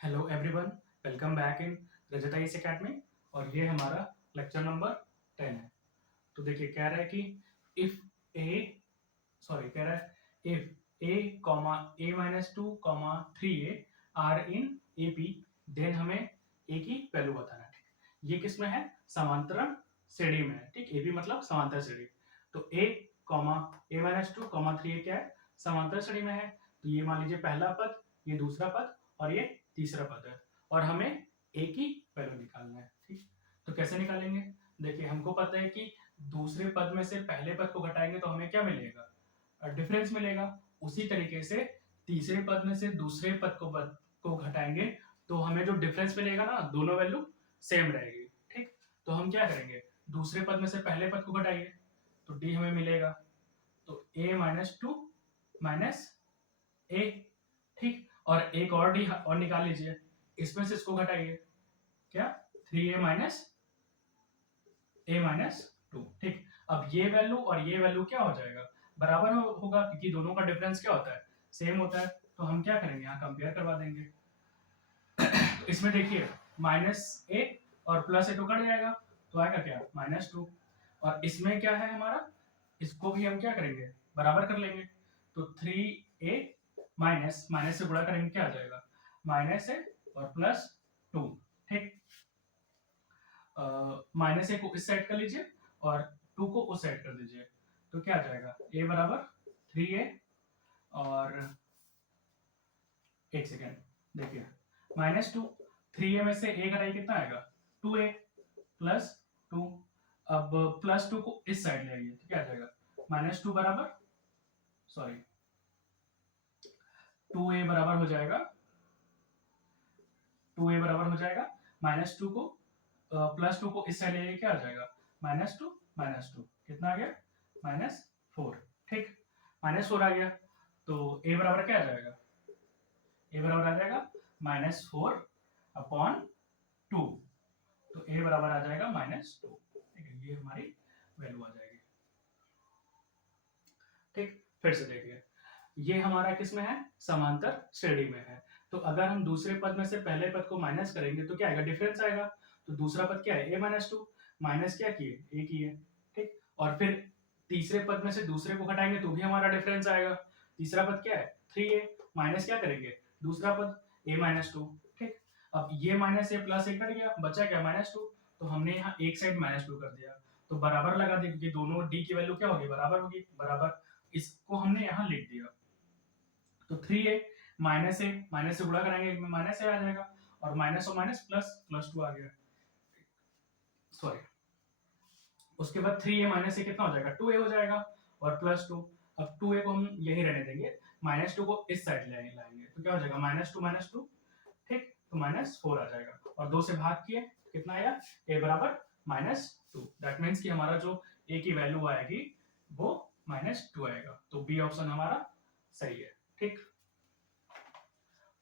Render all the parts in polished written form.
Hello everyone, welcome back in रजताइस academy. और ये हमारा लेक्चर नंबर 10 है। तो देखिए कह रहा है कि इफ ए कह रहा है if A comma A minus two comma three A are in A P, then हमें ए की वैल्यू बताना है। ठीक, ये किस में है? समांतरण श्रेणी में है। ठीक, ए पी मतलब समांतर श्रेणी। तो ए comma A minus two comma three ए क्या है? समांतर श्रेणी में है। तो ये मान लीजिए पहला पद, ये दूसरा पद और ये तीसरा पद है, और हमें ए की वैल्यू निकालना है। ठीक, तो कैसे निकालेंगे? देखिए हमको पता है कि दूसरे पद में से पहले पद को घटाएंगे तो हमें क्या मिलेगा? डिफरेंस मिलेगा। उसी तरीके से तीसरे पद में से दूसरे पद को घटाएंगे तो हमें जो डिफरेंस मिलेगा ना, दोनों वैल्यू सेम रहेगी। ठीक, तो हम क्या करेंगे? दूसरे पद में से पहले पद को घटाइए तो डी हमें मिलेगा। तो a माइनस टू माइनस ए। ठीक, और एक और डी और निकाल लीजिए, इसमें से इसको घटाइए, क्या? 3a minus two. ठीक, अब ये वैल्यू और ये वैल्यू क्या हो जाएगा? बराबर होगा, क्योंकि दोनों का डिफरेंस क्या होता है? सेम होता है। तो हम क्या करेंगे? यहाँ कंपेयर करवा देंगे। तो इसमें देखिए माइनस ए और प्लस ए तो कट जाएगा, तो आएगा क्या? Minus two. और इसमें क्या है हमारा? इसको भी हम क्या करेंगे? बराबर कर लेंगे। तो 3a माइनस माइनस से गुणा करेंगे, क्या आ जाएगा? माइनस ए और प्लस टू। ठीक, माइनस ए को इस साइड कर लीजिए और टू को उस साइड कर दीजिए, तो क्या आ जाएगा? a बराबर 3a और एक सेकेंड, देखिए माइनस टू, 3a में से a घटाई कितना आएगा? 2a plus two. अब प्लस टू को इस साइड ले आइए तो क्या आ जाएगा? माइनस टू बराबर सॉरी 2a बराबर हो जाएगा, 2a बराबर हो जाएगा माइनस टू को प्लस टू को इस साइड ले आइए, क्या आ जाएगा? माइनस टू कितना आ गया? Minus four. ठीक, माइनस फोर आ गया, तो a बराबर क्या आ जाएगा? a बराबर आ जाएगा माइनस फोर अपॉन टू। तो a बराबर आ जाएगा माइनस टू। ठीक है, ये हमारी वैल्यू आ जाएगी। ठीक, फिर से देखिए, ये हमारा किस में है? समांतर श्रेणी में है। तो अगर हम दूसरे पद में से पहले पद को माइनस करेंगे तो क्या आएगा? डिफरेंस आएगा। तो दूसरा पद क्या है? a माइनस टू, माइनस क्या किए? a किए। ठीक, और फिर तीसरे पद में से दूसरे को घटाएंगे तो भी हमारा डिफरेंस आएगा। तीसरा पद क्या है? 3a, माइनस क्या करेंगे? दूसरा पद a माइनस टू। ठीक, अब ये minus a plus a cut गया, बचा क्या? Minus two. तो हमने यहाँ एक साइड माइनस टू कर दिया, तो बराबर लगा दिया, क्योंकि दोनों d की वैल्यू क्या होगी? बराबर होगी। बराबर, इसको हमने यहाँ लिख दिया। तो 3a माइनस से गुणा कराएंगे, एक में माइनस आ जाएगा, और माइनस और माइनस प्लस, प्लस टू आ गया। सॉरी, उसके बाद 3a माइनस से कितना हो जाएगा? 2a हो जाएगा, और प्लस टू। अब 2a को हम यही रहने देंगे, माइनस टू को इस साइड लाएंगे, तो क्या हो जाएगा? Minus two. ठीक, तो माइनस फोर आ जाएगा, और दो से भाग किए कितना आया? a बराबर माइनस टू। दैट मीन्स कि हमारा जो a की वैल्यू आएगी वो माइनस टू आएगा। तो बी ऑप्शन हमारा सही है। ठीक,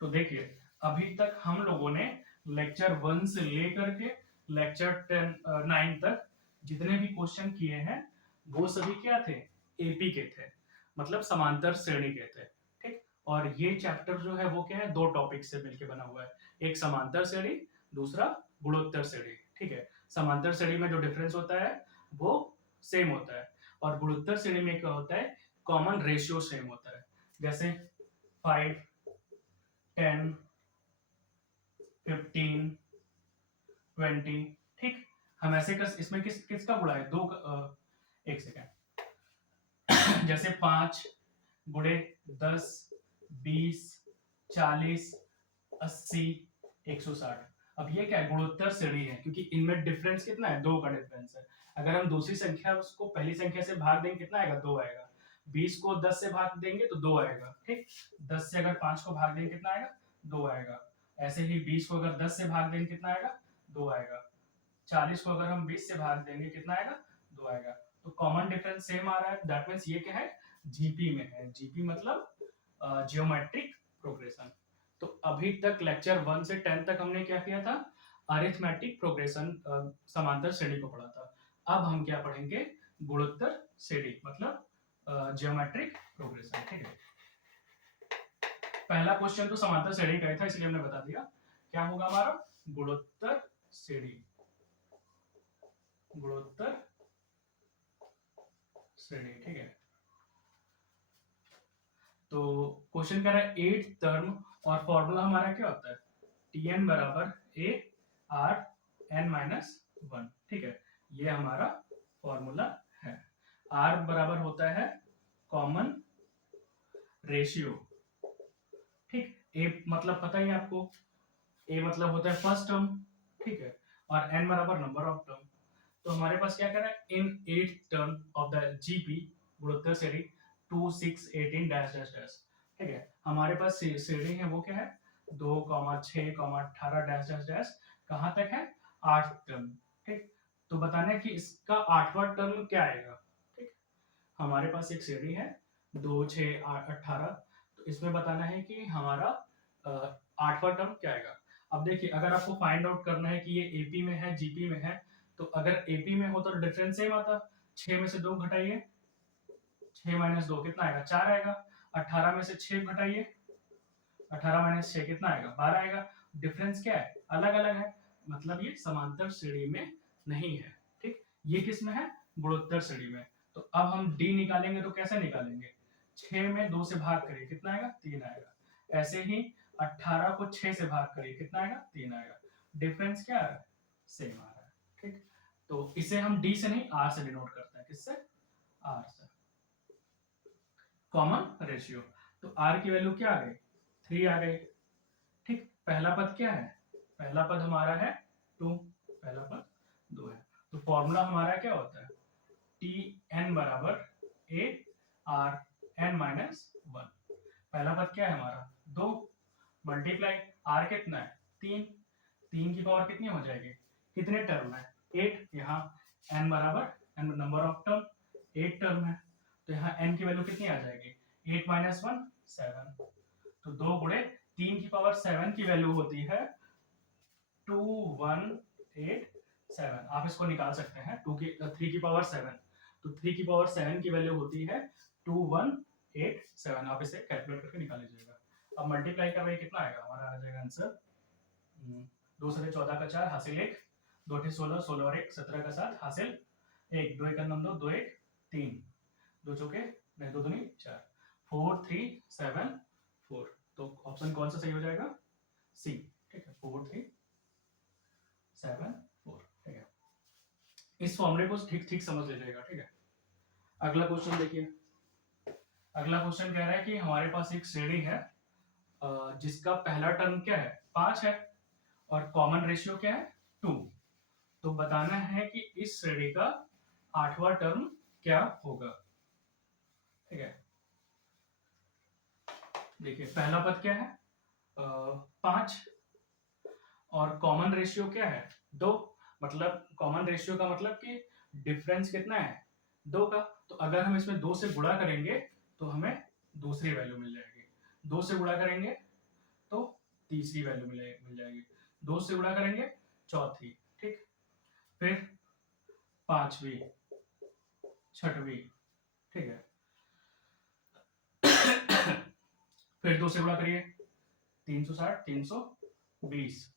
तो देखिए अभी तक हम लोगों ने लेक्चर 1 से लेकर के लेक्चर 9 तक जितने भी क्वेश्चन किए हैं वो सभी क्या थे? एपी के थे, मतलब समांतर श्रेणी के थे। ठीक, और ये चैप्टर जो है वो क्या है? दो टॉपिक से मिलकर बना हुआ है, एक समांतर श्रेणी, दूसरा गुणोत्तर श्रेणी। ठीक है, समांतर श्रेणी में जो डिफरेंस होता है वो सेम होता है, और गुणोत्तर श्रेणी में क्या होता है? कॉमन रेशियो सेम होता है। जैसे 5, 10, 15, 20। ठीक, हम ऐसे इसमें किसका गुणा है? एक सेकेंड जैसे 5 गुणे 10, 20, 40, 80, 160। अब ये क्या है? गुणोत्तर श्रेणी है, क्योंकि इनमें डिफरेंस कितना है? दो का डिफरेंस है। अगर हम दूसरी संख्या उसको पहली संख्या से भाग देंगे, कितना आएगा? दो आएगा। 20 को 10 से भाग देंगे तो दो आएगा। ठीक, 10 से अगर 5 को भाग देंगे कितना आएगा? दो आएगा। ऐसे ही 20 को अगर 10 से भाग देंगे कितना आएगा? दो आएगा। 40 को अगर हम 20 से भाग देंगे कितना आएगा? दो आएगा। तो कॉमन डिफरेंस सेम आ रहा है। दैट मीन्स ये क्या है? जीपी में है। जीपी मतलब जियोमेट्रिक प्रोग्रेशन। तो अभी तक लेक्चर 1 से 10 तक हमने क्या किया था? अरिथमेटिक प्रोग्रेशन, समांतर श्रेणी को पढ़ा था। अब हम क्या पढ़ेंगे? गुणोत्तर श्रेणी, मतलब जियोमेट्रिक प्रोग्रेशन। ठीक है, पहला क्वेश्चन तो समांतर श्रेणी का ही था, इसलिए हमने बता दिया। क्या होगा हमारा? गुणोत्तर श्रेणी, गुणोत्तर श्रेणी, ठीक है। तो क्वेश्चन कह रहा है 8th टर्म, और फॉर्मूला हमारा क्या होता है? Tn बराबर a r n माइनस 1, ठीक है। ये हमारा फॉर्मूला है। r बराबर होता है कॉमन रेशियो, ठीक। a मतलब पता ही है आपको, a मतलब होता है फर्स्ट टर्म, ठीक है, और n बराबर नंबर ऑफ टर्म। तो हमारे पास क्या कर रहा है? इन 8th term of the GP गुणोत्तर श्रेणी 2 6 18 डैश डैश डैश, ठीक है। हमारे पास श्रेणी है वो क्या है? 2, 6, 18 डैश डैश डैश, कहां तक है? 8th टर्म, ठीक। तो बताना है कि इसका 8वां टर्म क्या आएगा, ठीक। हमारे पास एक श्रेणी है 2, 6, 8, 18, तो इसमें बताना है कि हमारा 8वां टर्म क्या आएगा। अब देखिए, अगर आपको फाइंड आउट करना है कि ये एपी में है जीपी में है, तो अगर एपी में हो तो डिफरेंस सेम आता, 6 में से 2 घटाइए, 6 माइनस 2 कितना आएगा? 4 आएगा। 18 में से 6 घटाइए, 18 माइनस 6 कितना आएगा? 12 आएगा। डिफरेंस क्या है? अलग अलग है, मतलब ये समांतर श्रेणी में नहीं है, ठीक। ये किस में है? गुणोत्तर श्रेणी में। तो अब हम डी निकालेंगे तो कैसे निकालेंगे? 6 में 2 से भाग करिए, कितना आएगा? 3 आएगा। ऐसे ही 18 को 6 से भाग करिए, कितना आएगा? 3 आएगा। डिफरेंस क्या आ रहा है? सेम आ रहा है, ठीक। तो इसे हम डी से नहीं आर से डिनोट करते हैं, किससे? आर से, कॉमन रेशियो। तो आर की वैल्यू क्या आ गई? 3 आ गई, ठीक। पहला पद क्या है? पहला पद हमारा है 2, पहला पद 2 है। तो फॉर्मूला हमारा क्या होता है? टी एन बराबर ए आर एन माइनस 1। पहला पद क्या है हमारा? 2, मल्टीप्लाई आर कितना है? 3, 3 की पावर कितनी हो जाएगी? कितने टर्म है? 8। यहाँ n बराबर n number of term, 8 term है, तो यहाँ n की वैल्यू कितनी आ जाएगी? 8 माइनस 1 7। तो 2 गुणे 3 की पावर 7 की वैल्यू होती है 2187। आप इसको निकाल सकते हैं, 3 की पावर 7, तो 3 की पावर 7 की वैल्यू होती है 2187। आप इसे कैलकुलेट करके निकाल लीजिएगा। अब मल्टीप्लाई कर रहे हैं, कितना आएगा हमारा? आ जाएगा आंसर 2 7 14 का 4 हासिल 1, 2 8 16, 16 और 1 17 का 7 हासिल 1, 2 1 9 2 1 3, 2 चौके नहीं, 2 दूनी 4, 4 3 7 4। तो ऑप्शन कौन सा सही हो जाएगा? सी, ठीक है, 4 3 7 4, ठीक है। इस फॉर्मूले को ठीक ठीक समझ लीजिएगा, ठीक है। अगला क्वेश्चन देखिए। अगला क्वेश्चन कह रहा है कि हमारे पास एक श्रेणी है जिसका पहला टर्म क्या है? 5 है, और कॉमन रेशियो क्या है? 2। तो बताना है कि इस श्रेणी का 8वां टर्म क्या होगा, ठीक है। देखिए, पहला पद क्या है? 5, और कॉमन रेशियो क्या है? 2। मतलब कॉमन रेशियो का मतलब कि डिफरेंस कितना है? 2 का। तो अगर हम इसमें 2 से गुणा करेंगे तो हमें दूसरी वैल्यू मिल जाएगी, 2 से गुणा करेंगे तो तीसरी वैल्यू मिल जाएगी, 2 से गुणा करेंगे चौथी, ठीक। फिर पांचवी, छठवीं, ठीक है। फिर 2 से गुणा करिए, 360, 320,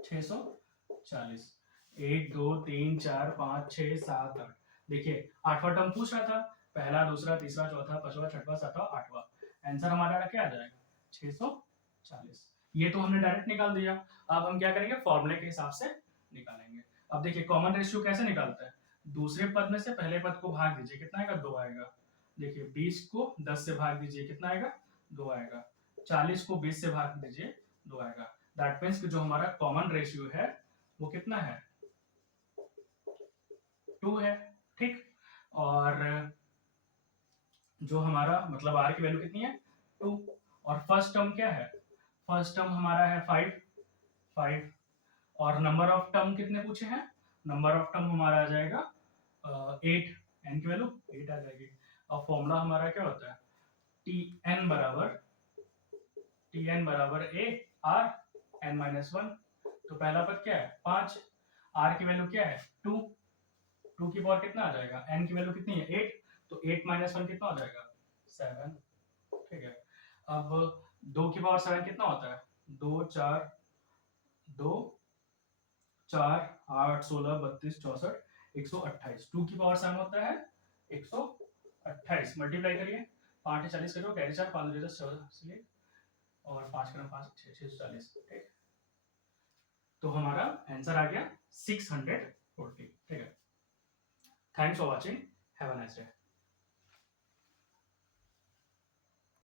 640, 1 2 3 4 5 6 7 8। देखिए, 8वां टर्म पूछ रहा था, पहला, दूसरा, तीसरा, चौथा, पांचवा, छठवां, सातवां, 8वां। आंसर हमारा क्या आ जाएगा? 640। ये तो हमने डायरेक्ट निकाल दिया। अब हम क्या करेंगे? फॉर्मूले के हिसाब से निकालेंगे। अब देखिए, कॉमन रेशियो कैसे निकालता है? दूसरे पद में से पहले पद को भाग दीजिए, कितना आएगा? 2 आएगा। देखिए, 20 को 10 से भाग दीजिए, कितना आएगा? 2 आएगा। 40 को 20 से भाग दीजिए, 2 आएगा। दैट मीन्स कि जो हमारा कॉमन रेशियो है वो कितना है? 2 है, ठीक। और जो हमारा मतलब r की वैल्यू कितनी है? 2। और फर्स्ट टर्म क्या है? फर्स्ट टर्म हमारा है 5। और नंबर ऑफ टर्म कितने पूछे हैं? नंबर ऑफ टर्म हमारा आ जाएगा 8। n की वैल्यू 8 आ जाएगी। और फॉर्मूला हमारा क्या होता है? Tn बराबर a r n माइनस 1। तो पहला पद क्या है? 5, r की वैल्यू क्या है? 2, 2 की पावर कितना आ जाएगा? n की वैल्यू कितनी है? 8, तो 8 माइनस 1 कितना हो जाएगा? 7, ठीक है। अब 2 की पावर 7 कितना होता है? 2 4 2 4 8 16 32 64 128 2 की पावर साइन होता है 128 मल्टीप्लाई करिए 5 40 करो कैरी 4 5 10 14 और 5 क्रम 5 6 640 ठीक। तो हमारा आंसर आ गया 640 ठीक है। Thanks for watching, have a nice day.